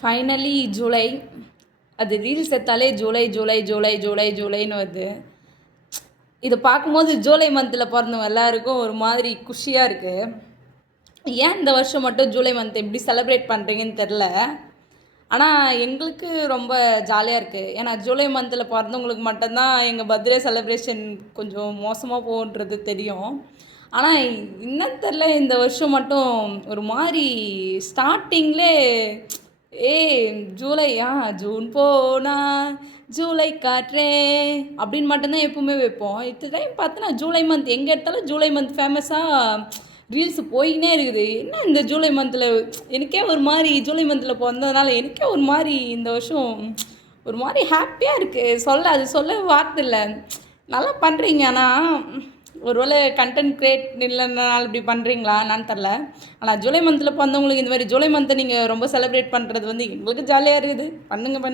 Finally July. அது reels எடுத்தாலே ஜூலை ஜூலை ஜூலை ஜூலை ஜூலைன்னு வருது. இதை பார்க்கும்போது ஜூலை மந்தில் பிறந்தவங்க எல்லாருக்கும் ஒரு மாதிரி குஷியாக இருக்குது. ஏன் இந்த வருஷம் மட்டும் ஜூலை மந்த் எப்படி செலிப்ரேட் பண்ணுறீங்கன்னு தெரில. ஆனால் எங்களுக்கு ரொம்ப ஜாலியாக இருக்குது. ஏன்னா ஜூலை மந்தில் பிறந்தவங்களுக்கு மட்டும்தான் எங்கள் பர்த்டே செலிப்ரேஷன் கொஞ்சம் மோசமாக போகுன்றது தெரியும். ஆனால் என்னன்னு தெரில, இந்த வருஷம் மட்டும் ஒரு மாதிரி ஸ்டார்டிங்லே ஜூலையா ஜூன் போனா ஜூலை காற்றே அப்படின்னு மட்டும்தான் எப்பவுமே வைப்போம். இந்த டைம் பார்த்தோன்னா ஜூலை மந்த் எங்கே எடுத்தாலும் ஜூலை மந்த் ஃபேமஸாக ரீல்ஸ் போயின்னே இருக்குது. என்ன இந்த ஜூலை மந்தில் எனக்கே ஒரு மாதிரி, ஜூலை மந்தில் பிறந்ததுனால எனக்கே ஒரு மாதிரி இந்த வருஷம் ஒரு மாதிரி ஹாப்பியாக இருக்குது. அது சொல்ல வார்த்தை இல்லை. நல்லா பண்ணுறீங்க. ஆனால் ஒருவேளை கண்டென்ட் கிரியேட் இல்லைனால இப்படி பண்ணுறீங்களா என்னான்னு தெரில. ஆனால் ஜூலை மந்தில் பிறந்தவங்களுக்கு இந்த மாதிரி ஜூலை மந்த்தை நீங்கள் ரொம்ப செலிப்ரேட் பண்ணுறது எங்களுக்கு ஜாலியாக இருக்குது. பண்ணுங்கள்.